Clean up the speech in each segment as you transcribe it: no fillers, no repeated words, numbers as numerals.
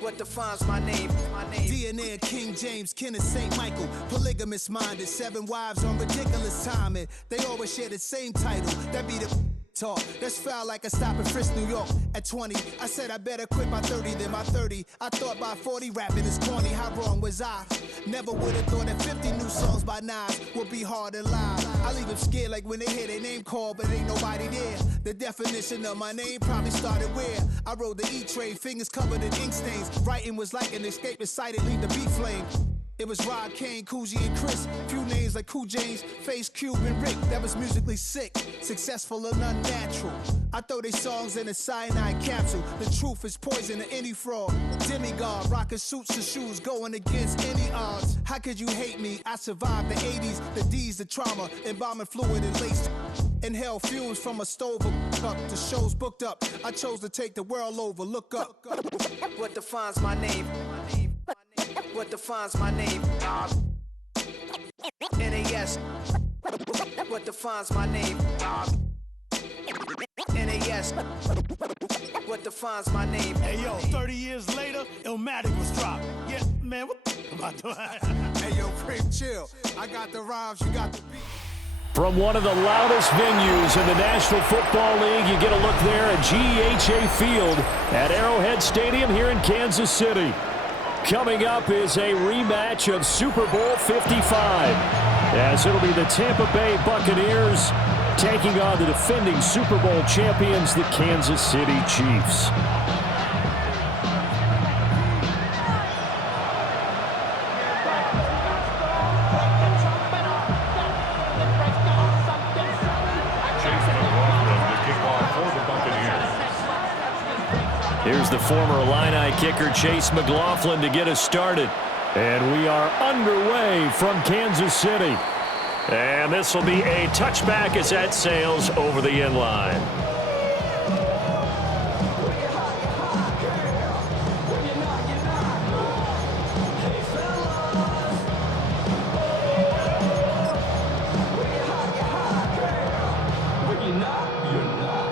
What defines my name? DNA of King James, Kenneth St. Michael. Polygamous minded, 7 wives on ridiculous timing. They always share the same title. That be the talk. That's foul like a stop in Frisk, New York. At 20, I said I better quit by 30 than by 30. I thought by 40 rapping is corny. How wrong was I? Never would have thought that 50 new songs by Nas would be hard to lie. I leave them scared like when they hear their name called, but ain't nobody there. The definition of my name probably started where I rode the E-train, fingers covered in ink stains. Writing was like an escape excited, leave the beat flame. It was Rod, Kane, Coogee, and Chris. Few names like Cool James, Face, Cube, and Rick. That was musically sick, successful and unnatural. I throw they songs in a cyanide capsule. The truth is poison to any fraud. Demigod, rocking suits and shoes, going against any odds. How could you hate me? I survived the 80s, the D's, the trauma, embalming fluid and laced. Inhale fumes from a stove up. The show's booked up. I chose to take the world over. Look up. What defines my name? What defines my name? NAS. What defines my name? NAS. What defines my name? Hey yo, 30 years later, Illmatic was dropped. Yeah, man, what am I doing? Hey yo, Prim, chill. I got the rhymes, you got the beat. From one of the loudest venues in the National Football League, you get a look there at GEHA Field at Arrowhead Stadium here in Kansas City. Coming up is a rematch of Super Bowl 55, as it'll be the Tampa Bay Buccaneers taking on the defending Super Bowl champions, the Kansas City Chiefs. Here's the former Illini kicker, Chase McLaughlin, to get us started. And we are underway from Kansas City. And this will be a touchback as that sails over the end line.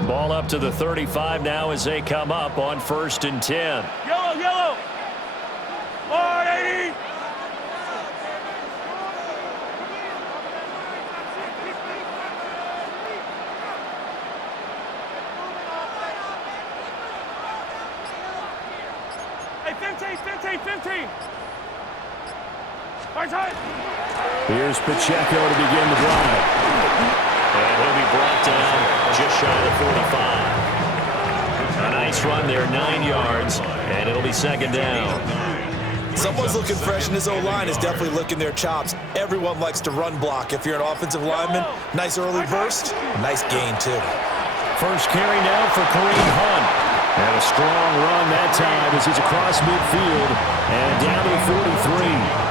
Ball up to the 35 now as they come up on 1st and 10. Yellow, yellow! 480! Hey, 15! Here's Pacheco to begin the drive. And he'll be brought down just shy of the 45. A nice run there, 9 yards, and it'll be 2nd down. Someone's looking fresh, and his O-line is definitely licking their chops. Everyone likes to run block. If you're an offensive lineman, nice early burst, nice gain too. First carry now for Kareem Hunt. And a strong run that time as he's across midfield and down to the 43.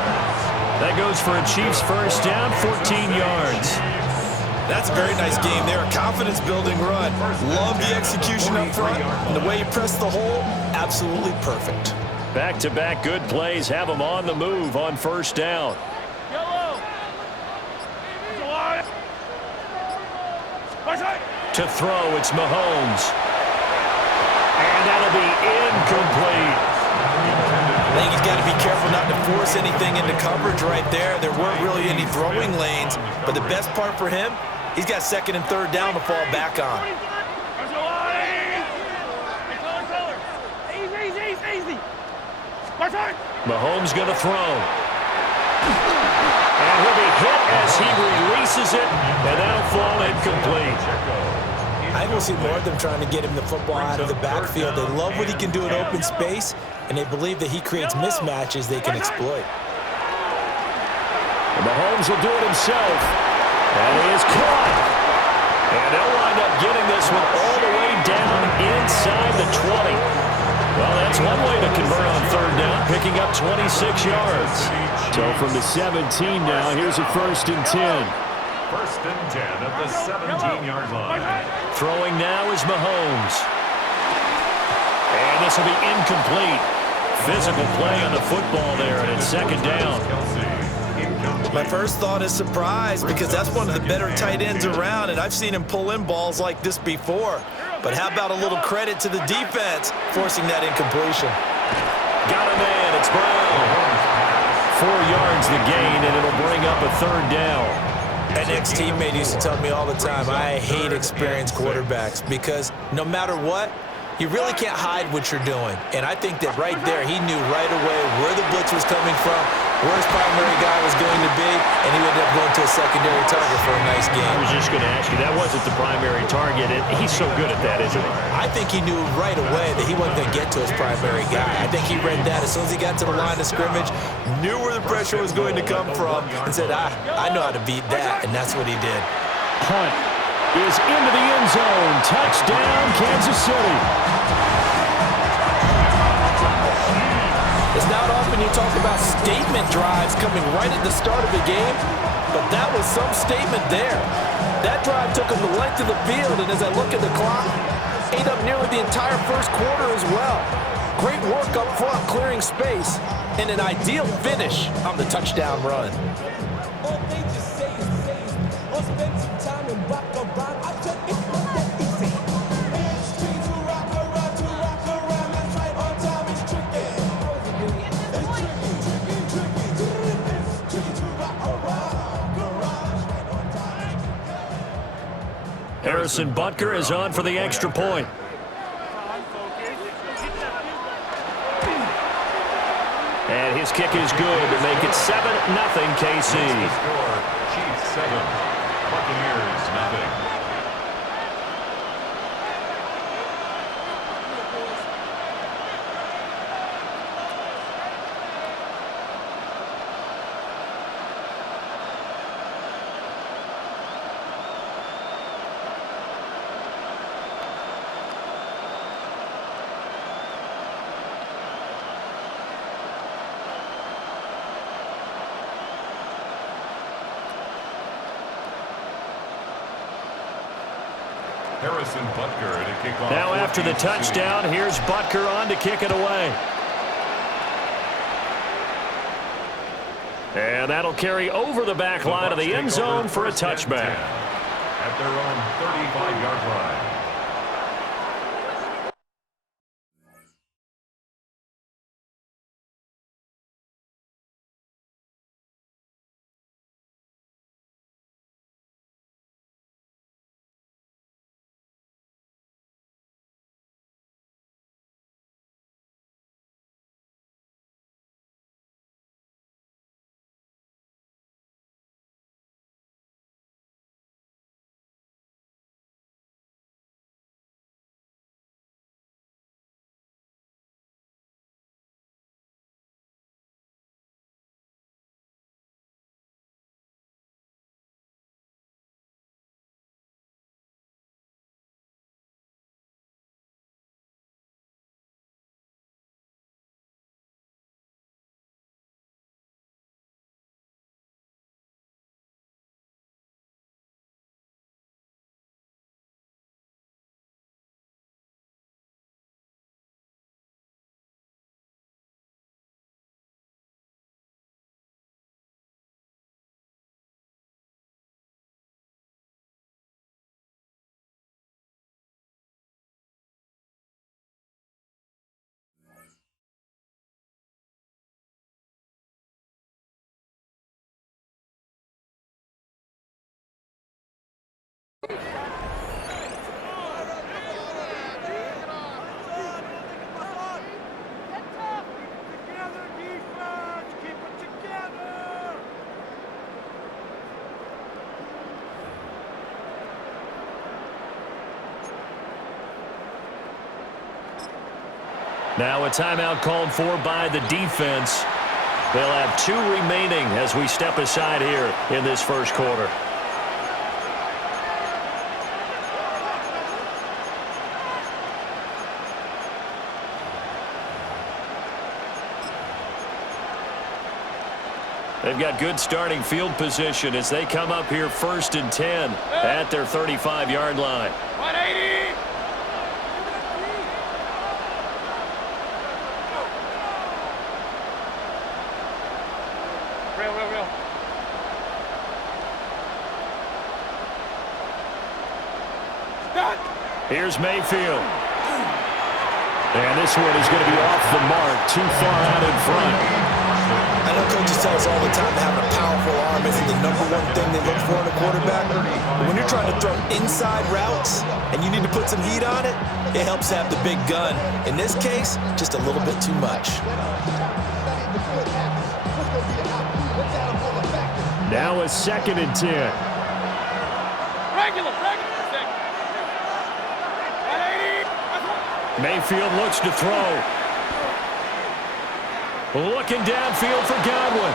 That goes for a Chiefs first down, 14 yards. That's a very nice game there. A confidence-building run. Love the execution up front. And the way he pressed the hole, absolutely perfect. Back-to-back good plays have him on the move on 1st down. To throw, it's Mahomes. And that'll be incomplete. I think he's got to be careful not to force anything into coverage right there. There weren't really any throwing lanes, but the best part for him, he's got 2nd and 3rd down to fall back on. Mahomes going to throw. And he'll be hit as he releases it, and that'll fall incomplete. I will see more of them trying to get him the football out of the backfield. They love what he can do in open space, and they believe that he creates mismatches they can exploit. And Mahomes will do it himself, and he is caught. And they'll wind up getting this one all the way down inside the 20. Well, that's one way to convert on 3rd down, picking up 26 yards. So from the 17 now, here's a 1st and 10. 1st and 10 at the 17-yard line. Throwing now is Mahomes. And this will be incomplete. Physical play on the football there, and it's 2nd down. My first thought is surprise, because that's one of the better tight ends around, and I've seen him pull in balls like this before. But how about a little credit to the defense forcing that incompletion? Got a man. It's Brown. 4 yards the gain, and it'll bring up a 3rd down. An ex-teammate used to tell me all the time, I hate experienced quarterbacks because no matter what, you really can't hide what you're doing. And I think that right there, he knew right away where the blitz was coming from, where his primary guy was going to be, and he ended up going to a secondary target for a nice game. I was just going to ask you, that wasn't the primary target. He's so good at that, isn't he? I think he knew right away that he wasn't going to get to his primary guy. I think he read that as soon as he got to the line of scrimmage, knew where the pressure was going to come from, and said, I know how to beat that, and that's what he did. Hunt is into the end zone. Touchdown, Kansas City. It's not often you talk about statement drives coming right at the start of the game, but that was some statement there. That drive took him the length of the field, and as I look at the clock, ate up nearly the entire first quarter as well. Great work up front, clearing space, and an ideal finish on the touchdown run. Harrison Butker is on for the extra point. And his kick is good to make it 7-0 KC. The score, Chiefs 7, Buccaneers nothing. Harrison Butker to kick off. Now after the touchdown, here's Butker on to kick it away. And that'll carry over the back line of the end zone for a touchback. At their own 35-yard line. Now a timeout called for by the defense. They'll have 2 remaining as we step aside here in this first quarter. They've got good starting field position as they come up here 1st and 10 at their 35-yard line. 180! Real. Stop! Here's Mayfield. And this one is going to be off the mark, too far out in front. I know coaches tell us all the time that having a powerful arm isn't the #1 thing they look for in a quarterback. But when you're trying to throw inside routes and you need to put some heat on it, it helps have the big gun. In this case, just a little bit too much. Now a 2nd and 10. Mayfield looks to throw. Looking downfield for Godwin.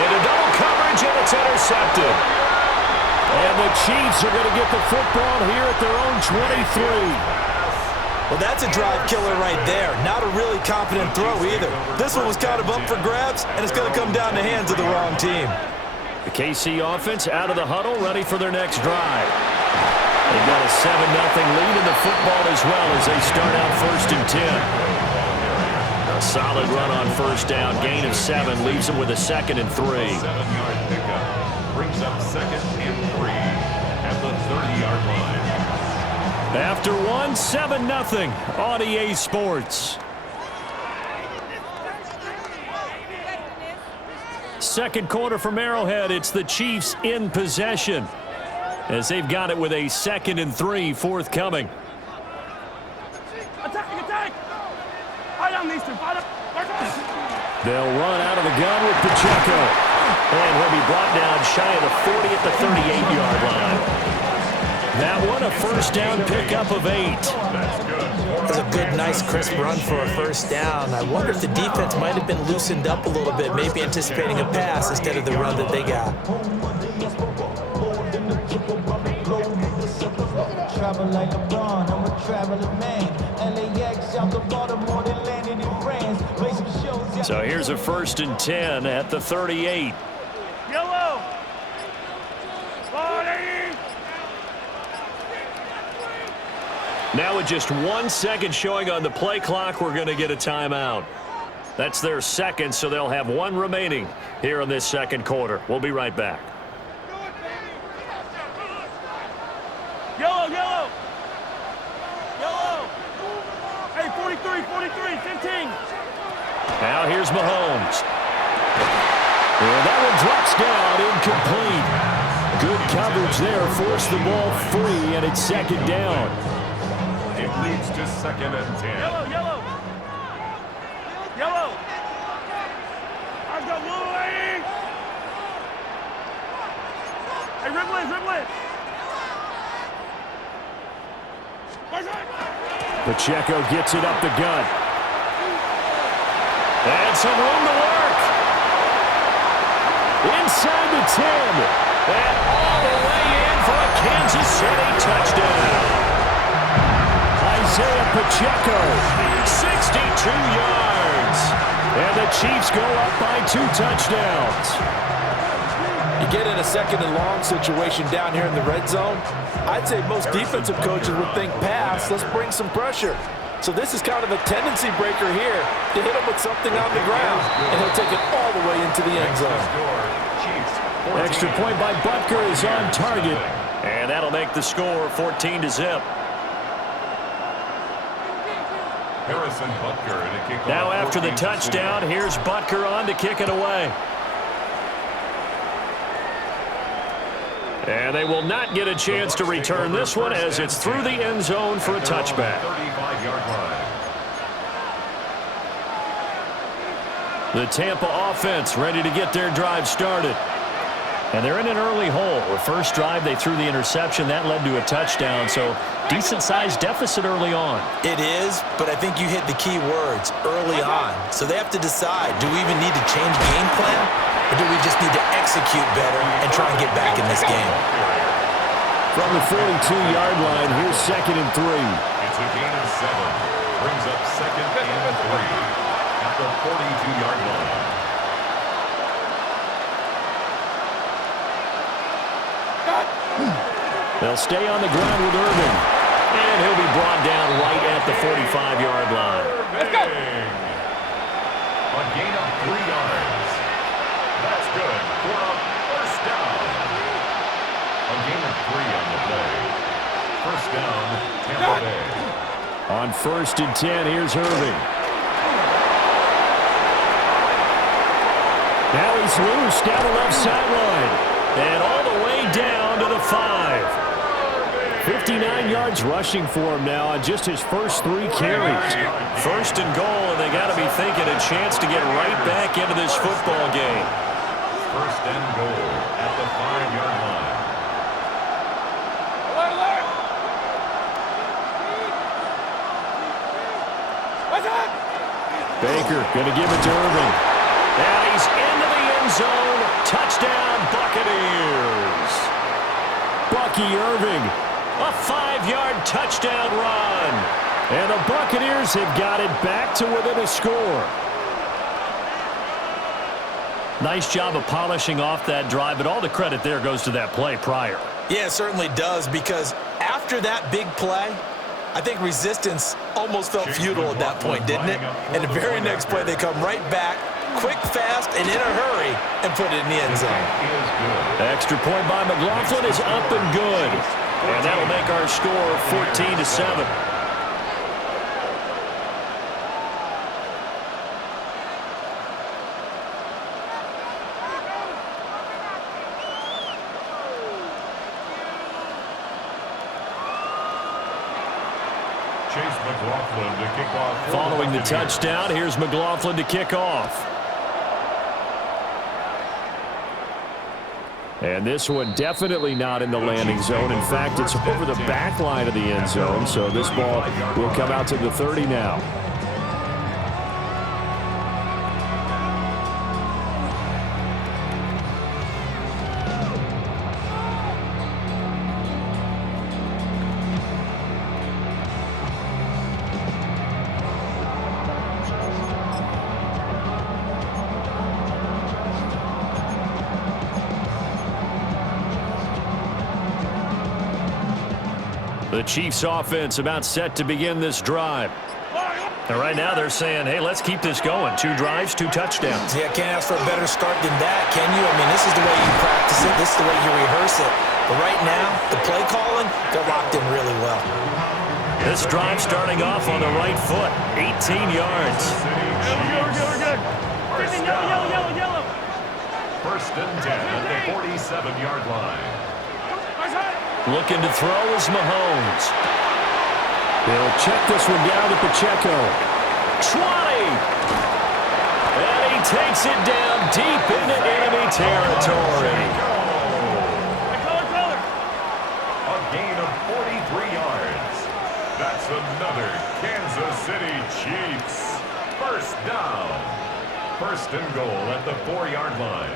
Into double coverage, and it's intercepted. And the Chiefs are going to get the football here at their own 23. Well, that's a drive killer right there. Not a really confident throw either. This one was kind of up for grabs, and it's going to come down the hands of the wrong team. The KC offense out of the huddle, ready for their next drive. They've got a 7-0 lead in the football as well as they start out 1st and 10. A solid run on 1st down. Gain of 7 leaves them with a 2nd and 3. 7-yard pickup brings up 2nd and 3 at the 30-yard line. After 1, 7-0 on EA Sports. Second quarter from Arrowhead. It's the Chiefs in possession as they've got it with a 2nd and 3 forthcoming. They'll run out of the gun with Pacheco. And he'll be brought down shy of the 40 at the 38-yard line. That one a 1st down pickup of 8. It was a good, nice, crisp run for a 1st down. I wonder if the defense might have been loosened up a little bit, maybe anticipating a pass instead of the run that they got. So here's a 1st and 10 at the 38. Yellow. Now with just 1 second showing on the play clock, we're going to get a timeout. That's their 2nd, so they'll have 1 remaining here in this 2nd quarter. We'll be right back. Yellow, yellow. Yellow. Hey, 43, 15. Now here's Mahomes. And that one drops down, incomplete. Good coverage there, forced the ball free, and it's 2nd down. It leads to 2nd and 10. Yellow. I've got Louis. Hey, Riblin. Pacheco gets it up the gut. And some room to work. Inside the 10. And all the way in for a Kansas City touchdown. Isaiah Pacheco, 62 yards. And the Chiefs go up by 2 touchdowns. You get in a 2nd and long situation down here in the red zone, I'd say most defensive coaches would think pass, let's bring some pressure. So this is kind of a tendency breaker here to hit him with something on the ground, and he'll take it all the way into the end zone. Extra point by Butker is on target, and that'll make the score 14-0. Harrison Butker to kick off. Now after the touchdown, here's Butker on to kick it away. And they will not get a chance to return this one as it's through the end zone for a touchback. 35-yard line. The Tampa offense ready to get their drive started. And they're in an early hole. The first drive, they threw the interception. That led to a touchdown, so decent-sized deficit early on. It is, but I think you hit the key words, early on. So they have to decide, do we even need to change game plan, or do we just need to execute better and try and get back in this game? From the 42-yard line, here's 2nd and 3. It's a gain of 7. Brings up 2nd and 3 at the 42-yard line. They'll stay on the ground with Irving. And he'll be brought down right at the 45-yard line. Let's go. A gain of 3 yards. That's good for a 1st down. A gain of 3 on the play. First down, Tampa Bay. On 1st and 10, here's Irving. Now he's loose down the left sideline. And all the way down to the 5. 59 yards rushing for him now on just his first 3 carries. First and goal, and they got to be thinking a chance to get right back into this football game. First and goal at the 5-yard line. Baker going to give it to Irving. And he's into the end zone. Touchdown, Buccaneers. Bucky Irving, a 5-yard touchdown run. And the Buccaneers have got it back to within a score. Nice job of polishing off that drive, but all the credit there goes to that play prior. Yeah, it certainly does, because after that big play, I think resistance almost felt futile at that point, didn't it? And the very next play, they come right back, quick, fast, and in a hurry, and put it in the end zone. Extra point by McLaughlin is up and good. And that'll make our score 14-7. Following the touchdown, here's McLaughlin to kick off. And this one definitely not in the landing zone. In fact, it's over the back line of the end zone, so this ball will come out to the 30 now. The Chiefs offense about set to begin this drive. And right now they're saying, hey, let's keep this going. 2 drives, 2 touchdowns. Yeah, can't ask for a better start than that, can you? I mean, this is the way you practice it. This is the way you rehearse it. But right now, the play calling, they're locked in really well. This drive starting off on the right foot. 18 yards. We're good. Yellow. First and 10 at the 47-yard line. Looking to throw is Mahomes. He'll check this one down to Pacheco. 20! And he takes it down deep into enemy territory. A gain of 43 yards. That's another Kansas City Chiefs. First down. First and goal at the 4-yard line.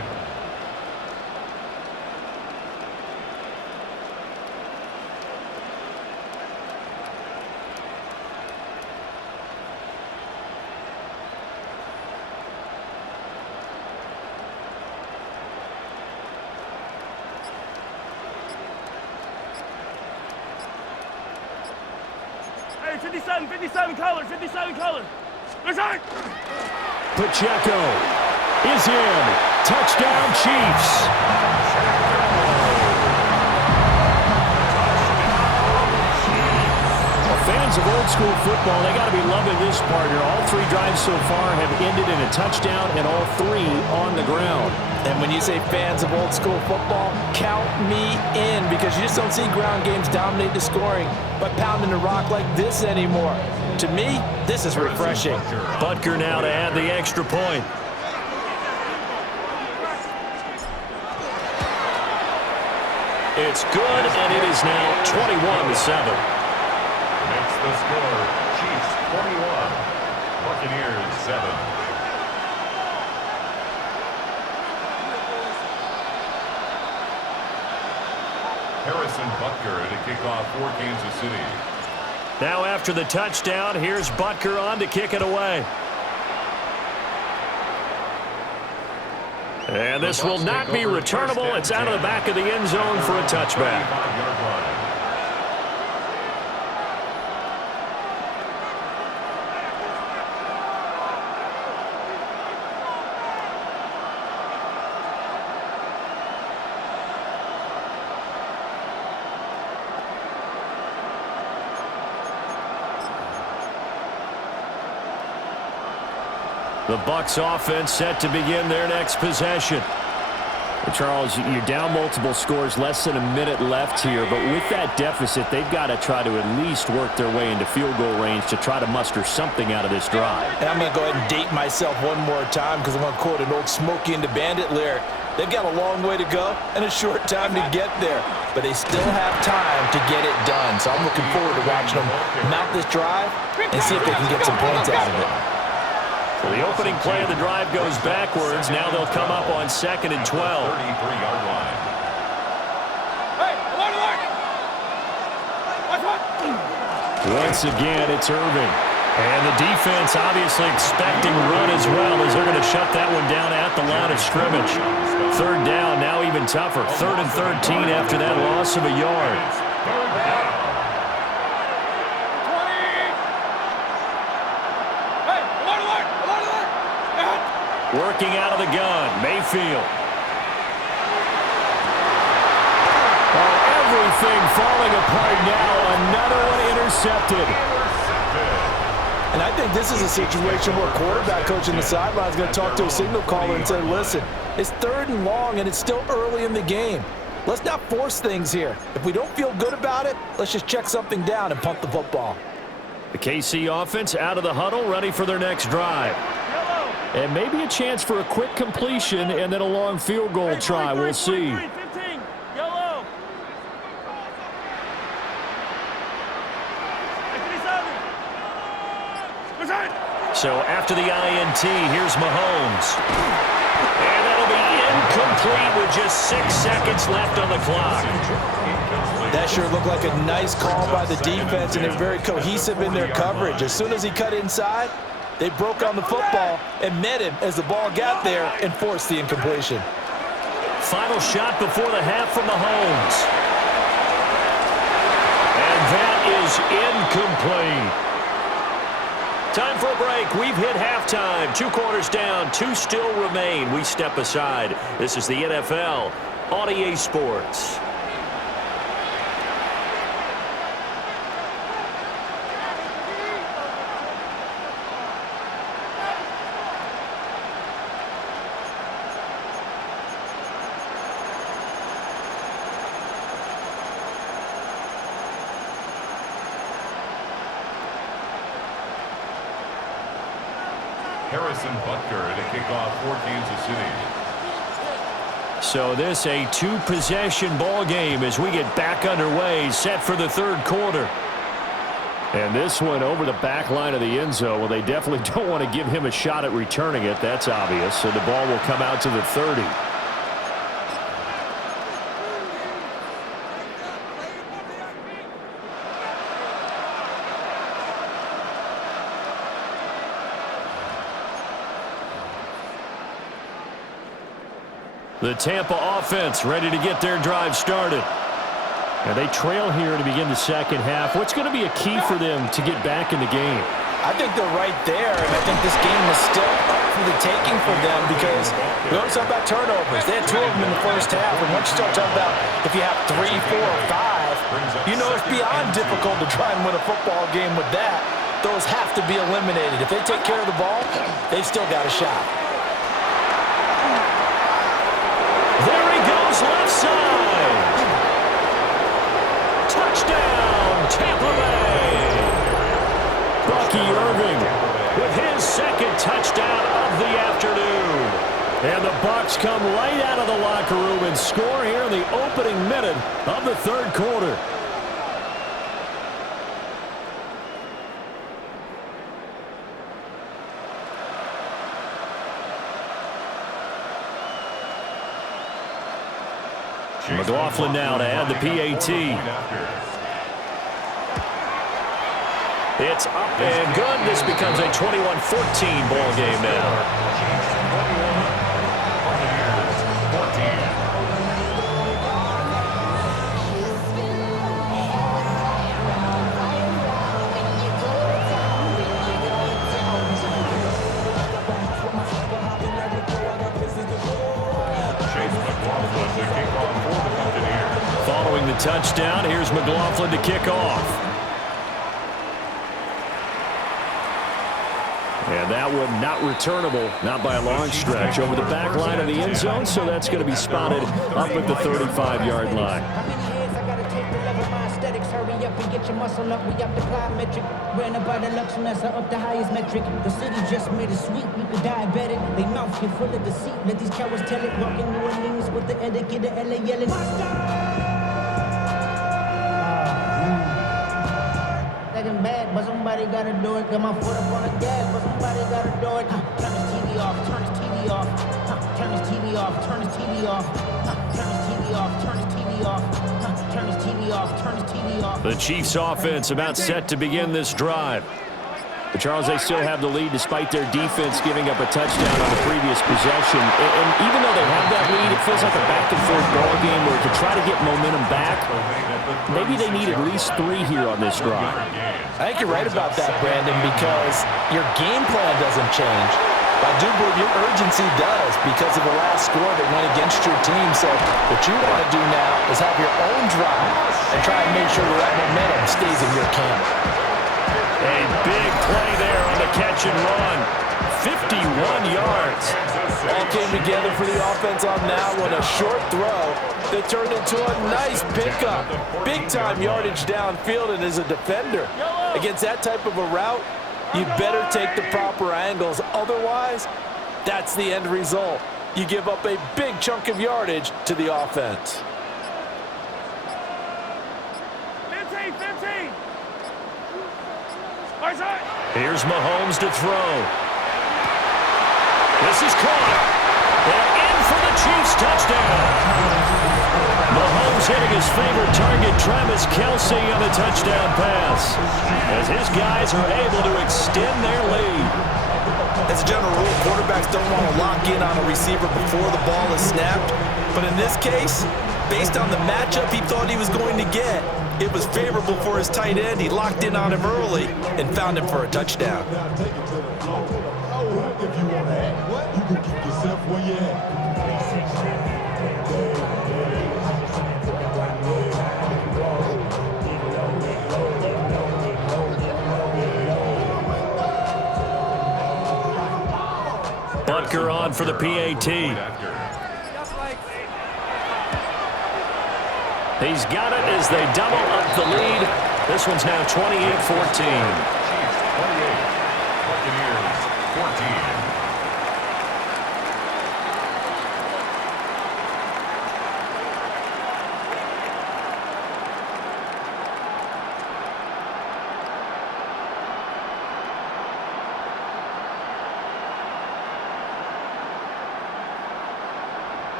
Hey, 57 color. Pacheco is in. Touchdown, Chiefs. Fans of old school football, they got to be loving this partner. All 3 drives so far have ended in a touchdown, and all 3 on the ground. And when you say fans of old school football, count me in, because you just don't see ground games dominate the scoring by pounding the rock like this anymore. To me, this is refreshing. Butker now to add the extra point. It's good, and it is now 21-7. Makes the score Chiefs 21, Buccaneers 7. Harrison Butker to kick off for Kansas City. Now after the touchdown, here's Butker on to kick it away. And this will not be returnable. It's out of the back of the end zone for a touchback. The Bucs offense set to begin their next possession. Charles, you're down multiple scores, less than a minute left here, but with that deficit, they've got to try to at least work their way into field goal range to try to muster something out of this drive. And I'm going to go ahead and date myself one more time because I'm going to quote an old Smokey and the Bandit lyric. They've got a long way to go and a short time to get there, but they still have time to get it done. So I'm looking forward to watching them mount this drive and see if they can get some points out of it. So the opening play of the drive goes backwards. Now they'll come up on 2nd and 12. 33-yard line. Once again, it's Irving. And the defense obviously expecting run as well as they're going to shut that one down at the line of scrimmage. 3rd down, now even tougher. 3rd and 13 after that loss of a yard. Working out of the gun, Mayfield. Oh, everything falling apart now. Another one intercepted. And I think this is a situation where quarterback coach in the sideline is going to talk to a signal caller and say, listen, it's 3rd and long and it's still early in the game. Let's not force things here. If we don't feel good about it, let's just check something down and punt the football. The KC offense out of the huddle, ready for their next drive. And maybe a chance for a quick completion and then a long field goal try. We'll see. So after the INT, here's Mahomes. And that'll be incomplete with just 6 seconds left on the clock. That sure looked like a nice call by the defense, and they're very cohesive in their coverage. As soon as he cut inside, they broke on the football and met him as the ball got there and forced the incompletion. Final shot before the half from Mahomes. And that is incomplete. Time for a break. We've hit halftime. 2 quarters down, 2 still remain. We step aside. This is the NFL on EA Sports. Harrison Butker to kick off for Kansas City. So this a 2-possession ball game as we get back underway, set for the 3rd quarter. And this one over the back line of the end zone. Well, they definitely don't want to give him a shot at returning it. That's obvious. So the ball will come out to the 30. The Tampa offense ready to get their drive started. And they trail here to begin the 2nd half. What's going to be a key for them to get back in the game? I think they're right there, and I think this game is still up for the taking for them because we always talk about turnovers. They had 2 of them in the first half, and once you start talking about if you have 3, 4, or 5, you know it's beyond difficult to try and win a football game with that. Those have to be eliminated. If they take care of the ball, they've still got a shot. There he goes, left side. Touchdown, Tampa Bay. Bucky Irving with his 2nd touchdown of the afternoon. And the Bucs come right out of the locker room and score here in the opening minute of the 3rd quarter. McLaughlin now to add the PAT. It's up and good. This becomes a 21-14 ball game now. Following the touchdown, here's McLaughlin to kick off. And that one not returnable, not by a long stretch, over the back line of the end zone, so that's going to be spotted up at the 35-yard line. Hurry up and get your muscle up, we up the plyometric. Ran up by the Lux and that's up the highest metric. The city just made it sweet, you could diabetic. They mouth get full of deceit, let these cowards tell it. Walking New Orleans with the etiquette of LA yelling. Second bad, but somebody gotta do it. Got my foot up on the gas, but somebody gotta do it. Turn his TV off, turn his TV off. Turn his TV off, turn his TV off. Turn his TV off, turn his TV off. Turn his TV off, turn his TV off. The Chiefs offense about set to begin this drive. But Charles, they still have the lead despite their defense giving up a touchdown on the previous possession. And even though they have that lead, it feels like a back-and-forth ball game where to try to get momentum back, maybe they need at least 3 here on this drive. I think you're right about that, Brandon, because your game plan doesn't change. I do believe your urgency does because of the last score that went against your team. So what you want to do now is have your own drive and try and make sure that momentum stays in your camp. A big play there on the catch and run. 51 yards. All came together for the offense on that one. A short throw that turned into a nice pickup. Big-time yardage downfield, and as a defender against that type of a route, you better take the proper angles. Otherwise, that's the end result. You give up a big chunk of yardage to the offense. 15. Here's Mahomes to throw. This is caught. And in for the Chiefs touchdown. Mahomes hitting his favorite target, Travis Kelce, on a touchdown pass, as his guys are able to extend their lead. As a general rule, quarterbacks don't want to lock in on a receiver before the ball is snapped. But in this case, based on the matchup he thought he was going to get, it was favorable for his tight end. He locked in on him early and found him for a touchdown. Butker on for the PAT. He's got it as they double up the lead. This one's now 28-14.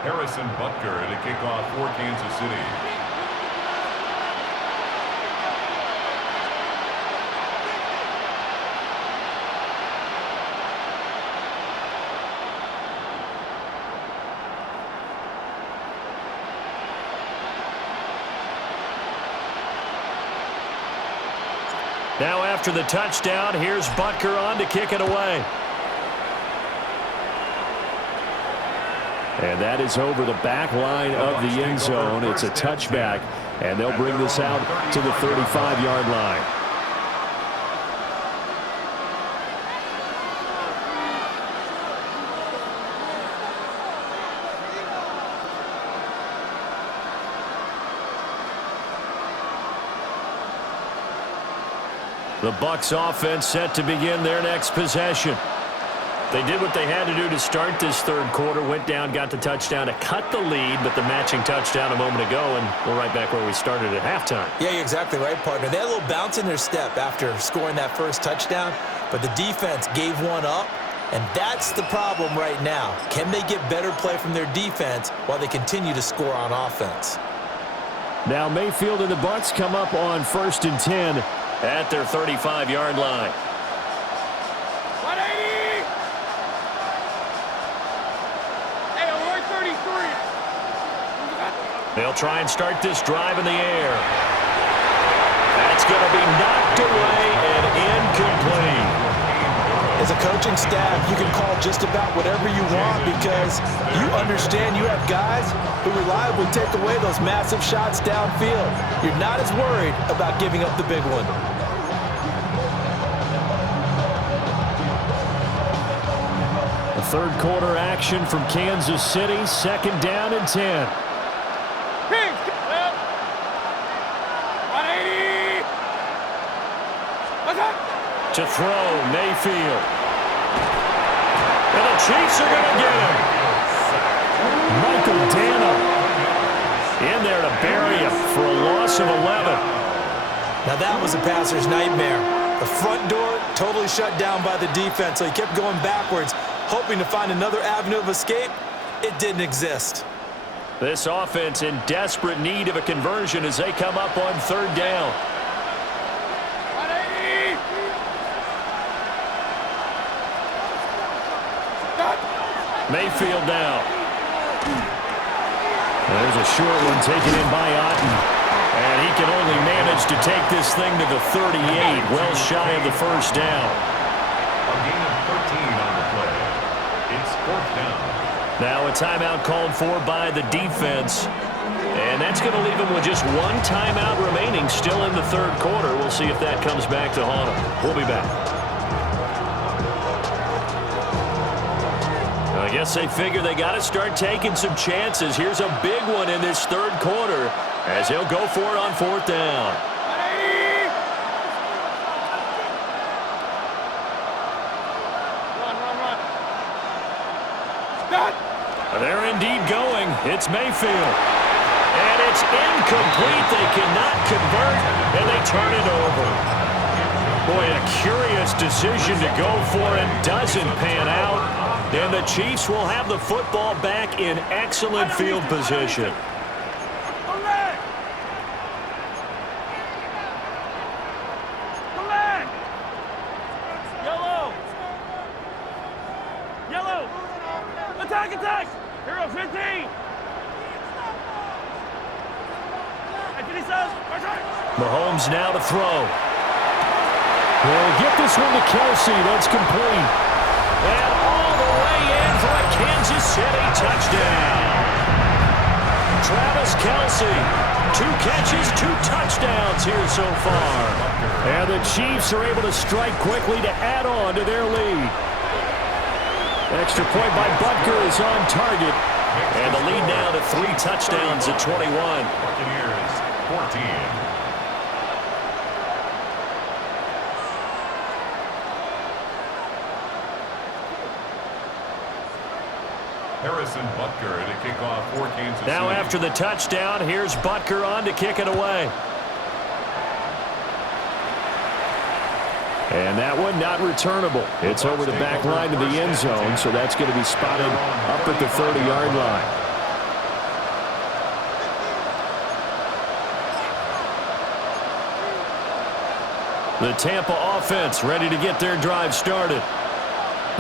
Harrison Butker to kick off for Kansas City. Now after the touchdown, here's Butker on to kick it away. And that is over the back line of the end zone. It's a touchback, and they'll bring this out to the 35-yard line. The Bucs offense set to begin their next possession. They did what they had to do to start this third quarter, went down, got the touchdown to cut the lead, but the matching touchdown a moment ago, and we're right back where we started at halftime. Yeah, you're exactly right, partner. They had a little bounce in their step after scoring that first touchdown, but the defense gave one up, and that's the problem right now. Can they get better play from their defense while they continue to score on offense? Now Mayfield and the Bucs come up on 1st and 10 at their 35-yard line. They'll try and start this drive in the air. That's going to be knocked away and incomplete. As a coaching staff, you can call just about whatever you want because you understand you have guys who reliably take away those massive shots downfield. You're not as worried about giving up the big one. Third quarter action from Kansas City. 2nd down and 10. To throw, Mayfield. And the Chiefs are going to get him. Michael Dana in there to bury him for a loss of 11. Now that was a passer's nightmare. The front door totally shut down by the defense, so he kept going backwards, hoping to find another avenue of escape. It didn't exist. This offense in desperate need of a conversion as they come up on 3rd down. Mayfield now. There's a short one taken in by Otten. And he can only manage to take this thing to the 38, well shy of the 1st down. A gain of 13 on the play. It's 4th down. Now a timeout called for by the defense. And that's going to leave him with just 1 timeout remaining still in the 3rd quarter. We'll see if that comes back to haunt him. We'll be back. I guess they figure they got to start taking some chances. Here's a big one in this 3rd quarter as he'll go for it on 4th down. They're indeed going. It's Mayfield. And it's incomplete. They cannot convert, and they turn it over. Boy, a curious decision to go for it. Doesn't pan out. And the Chiefs will have the football back in excellent field position. Yellow! Attack! Hero 15! Mahomes now to throw. He'll get this one to Kelsey. That's complete. And all the way in for a Kansas City touchdown. Travis Kelsey, 2 catches, 2 touchdowns here so far. And the Chiefs are able to strike quickly to add on to their lead. Extra point by Butker is on target. And the lead now to 3 touchdowns at 21. Buccaneers, 14. Harrison Butker to kick off for Kansas City. Now after the touchdown, here's Butker on to kick it away. And that one not returnable. It's over the back line of the end zone, so that's going to be spotted up at the 30-yard line. The Tampa offense ready to get their drive started.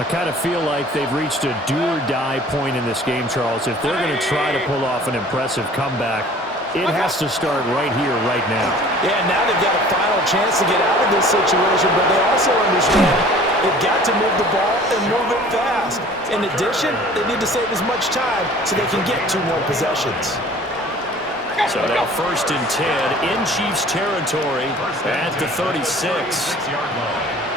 I kind of feel like they've reached a do-or-die point in this game, Charles. If they're going to try to pull off an impressive comeback, it has to start right here, right now. Yeah, now they've got a final chance to get out of this situation, but they also understand they've got to move the ball and move it fast. In addition, they need to save as much time so they can get 2 more possessions. So now 1st and 10 in Chiefs territory at the 36. 6-yard line.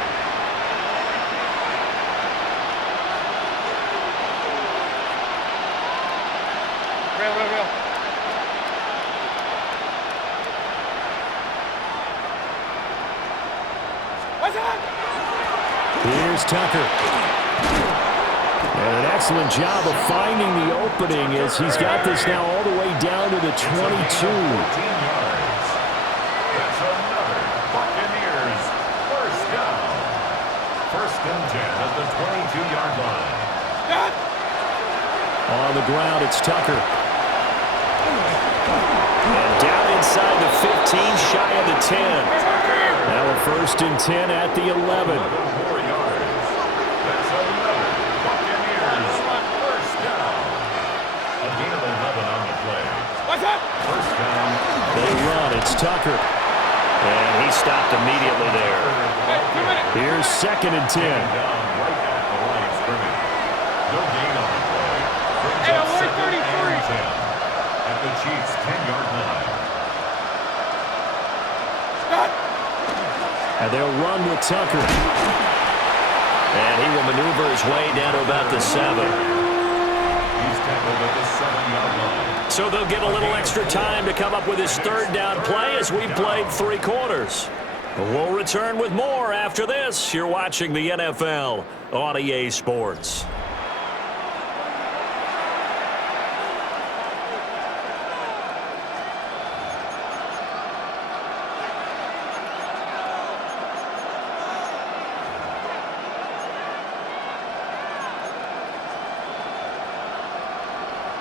Here's Tucker. And an excellent job of finding the opening as he's got this now all the way down to the 22. 14 yards. That's another Buccaneers 1st down. 1st and 10 at the 22-yard line. On the ground, it's Tucker. And down inside the 15, shy of the 10. Now a 1st and 10 at the 11. 4 yards. That's another Buccaneers 1st down. A gain of 11 on the play. 1st down. They run. It's Tucker. And he stopped immediately there. Here's 2nd and 10. Down right at the line of scrimmage. No gain on the play. Brings up 2nd and 10 at the Chiefs' 10-yard line. And they'll run with Tucker. And he will maneuver his way down to about the 7. He's tackled at the 7-yard line. So they'll get a little extra time to come up with his third down play as we played 3 quarters. We'll return with more after this. You're watching the NFL on EA Sports.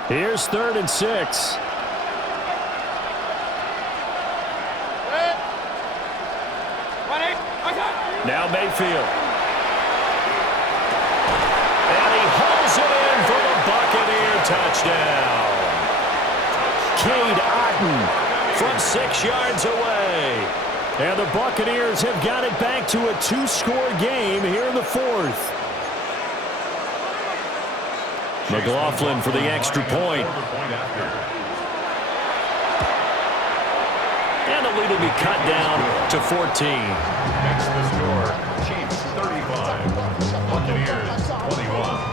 Here's 3rd and 6. Now Mayfield. And he hauls it in for the Buccaneer touchdown. Cade Otton from 6 yards away. And the Buccaneers have got it back to a 2-score game here in the 4th. McLaughlin for the extra point. And the lead will be cut down to 14. Next the score, Chiefs 35, Buccaneers 21.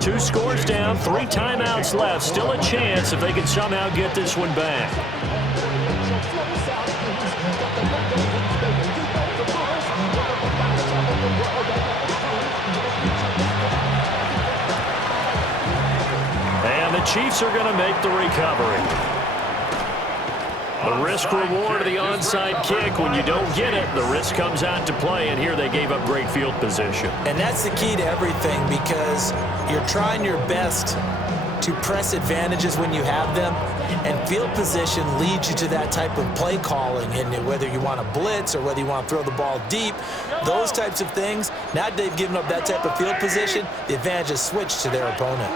Two scores down, 3 timeouts left. Still a chance if they can somehow get this one back. And the Chiefs are going to make the recovery. The risk-reward of the onside kick, when you don't get it, the risk comes out to play, and here they gave up great field position. And that's the key to everything, because you're trying your best to press advantages when you have them, and field position leads you to that type of play calling. And whether you want to blitz or whether you want to throw the ball deep, those types of things, now they've given up that type of field position, the advantage is switched to their opponent.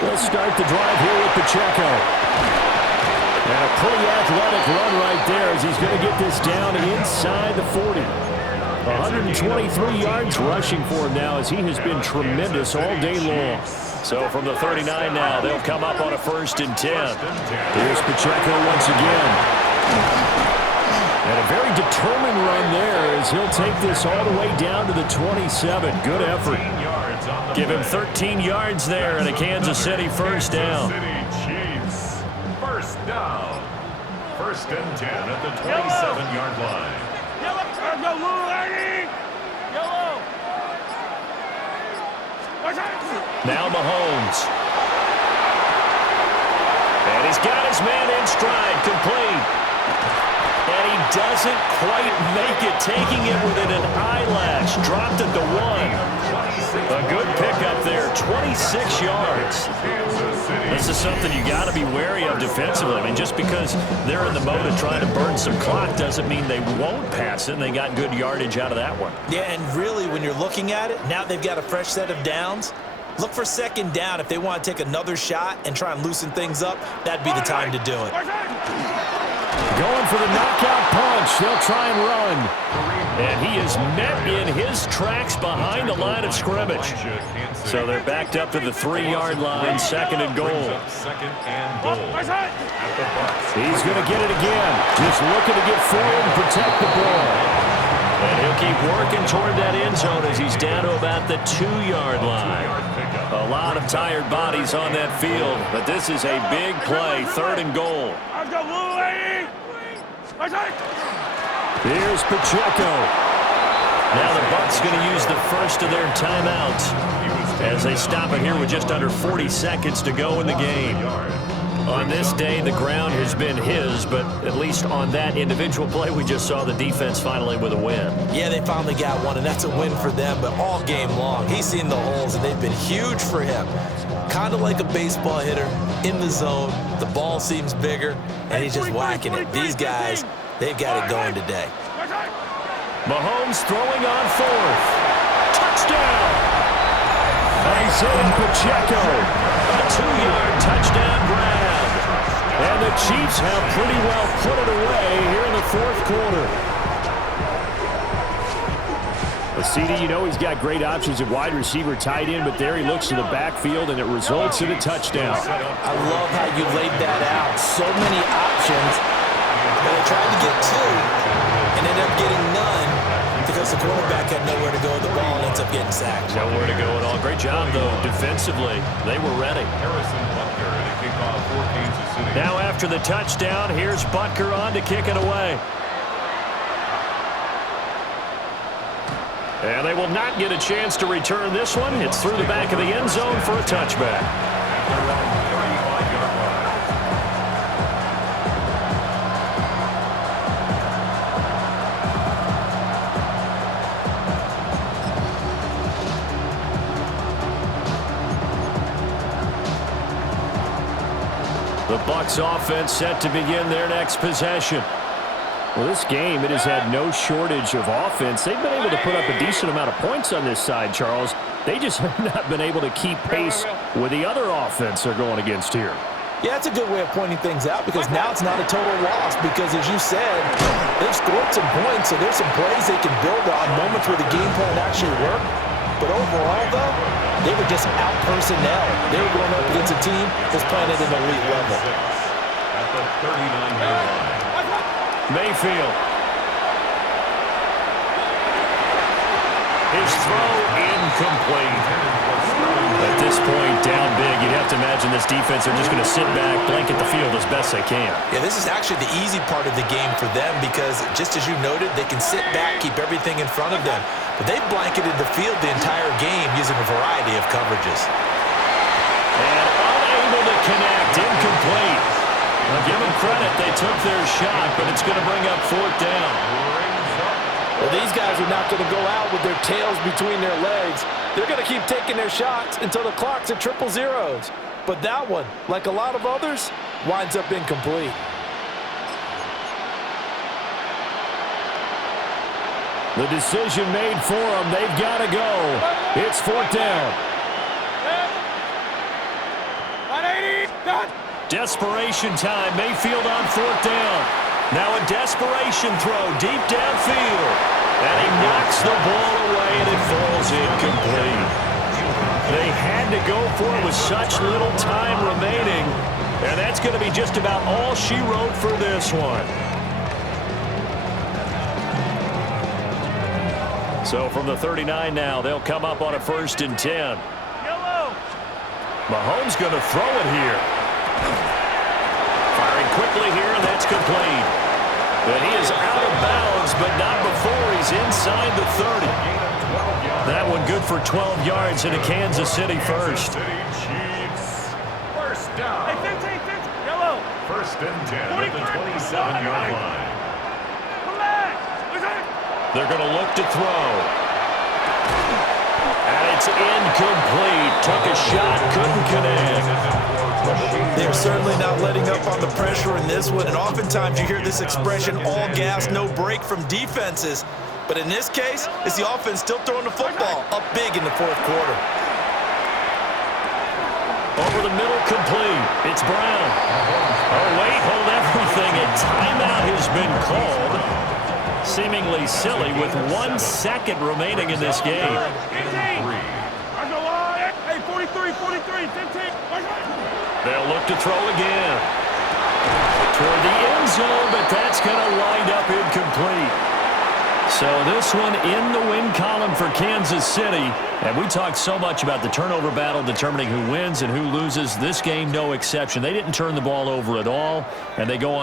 We'll start the drive here with Pacheco. And a pretty athletic run right there as he's going to get this down inside the 40. 123 yards rushing for him now as he has been tremendous all day long. So from the 39 now, they'll come up on a 1st and 10. Here's Pacheco once again. And a very determined run there as he'll take this all the way down to the 27. Good effort. Give him 13 yards there and a Kansas City 1st down. Chiefs, 1st down. 1st and 10 at the 27-yard line. Now Mahomes. And he's got his man in stride, complete. And he doesn't quite make it, taking it within an eyelash. Dropped at the 1. A good pickup there, 26 yards. This is something you got to be wary of defensively. I mean, just because they're in the mode of trying to burn some clock doesn't mean they won't pass it. And they got good yardage out of that one. Yeah, and really, when you're looking at it, now they've got a fresh set of downs. Look for 2nd down. If they want to take another shot and try and loosen things up, that'd be the time to do it. Going for the knockout punch. They'll try and run. And he is met in his tracks behind the line of scrimmage. So they're backed up to the 3-yard line, 2nd and goal. He's going to get it again. Just looking to get forward and protect the ball. And he'll keep working toward that end zone as he's down to about the 2-yard line. A lot of tired bodies on that field, but this is a big play, 3rd and goal. Here's Pacheco. Now the Bucs going to use the first of their timeouts as they stop it here with just under 40 seconds to go in the game. On this day, the ground has been his, but at least on that individual play, we just saw the defense finally with a win. Yeah, they finally got one, and that's a win for them, but all game long, he's seen the holes, and they've been huge for him. Kind of like a baseball hitter in the zone. The ball seems bigger, and he's just whacking it. These guys, they've got it going today. Mahomes throwing on 4th. Touchdown! Isaiah Pacheco. A 2-yard touchdown grab. And the Chiefs have pretty well put it away here in the 4th quarter. CD, you know he's got great options at wide receiver, tight end, but there he looks to the backfield, and it results in a touchdown. I love how you laid that out. So many options, but they tried to get two and ended up getting none because the quarterback had nowhere to go with the ball and ends up getting sacked. Nowhere to go at all. Great job, though, defensively. They were ready. Now after the touchdown, here's Butker on to kick it away. And they will not get a chance to return this one. It's through the back of the end zone for a touchback. The Bucs offense set to begin their next possession. Well, this game, it has had no shortage of offense. They've been able to put up a decent amount of points on this side, Charles. They just have not been able to keep pace with the other offense they're going against here. Yeah, that's a good way of pointing things out because now it's not a total loss because, as you said, they've scored some points, so there's some plays they can build on, moments where the game plan actually worked. But overall, though, they were just out personnel. They were going up against a team that's playing at an elite level. At the 39-yard line. Mayfield. His throw incomplete. At this point, down big, you'd have to imagine this defense are just going to sit back, blanket the field as best they can. Yeah, this is actually the easy part of the game for them because, just as you noted, they can sit back, keep everything in front of them. But they've blanketed the field the entire game using a variety of coverages. And unable to connect, incomplete. Well, give them credit, they took their shot, but it's going to bring up fourth down. Well, these guys are not going to go out with their tails between their legs. They're going to keep taking their shots until the clock's at triple zeros. But that one, like a lot of others, winds up incomplete. The decision made for them. They've got to go. It's fourth down. Desperation time. Mayfield on fourth down. Now a desperation throw deep downfield. And he knocks the ball away, and it falls incomplete. They had to go for it with such little time remaining. And that's going to be just about all she wrote for this one. So from the 39 now, they'll come up on a 1st and 10. Mahomes going to throw it here. Firing quickly here, and that's complete. And he is out of bounds, but not before he's inside the 30. That one good for 12 yards in a Kansas City first. First down. First and 10 at the 27-yard line. They're going to look to throw. And it's incomplete. Took a shot, couldn't connect. They're certainly not letting up on the pressure in this one, and oftentimes you hear this expression, all gas, no break from defenses. But in this case, it's the offense still throwing the football up big in the fourth quarter. Over the middle, complete. It's Brown. Oh, wait, hold everything. A timeout has been called. Seemingly silly with 1 second remaining in this game. They'll look to throw again. Toward the end zone, but that's going to wind up incomplete. So this one in the win column for Kansas City. And we talked so much about the turnover battle determining who wins and who loses. This game, no exception. They didn't turn the ball over at all, and they go on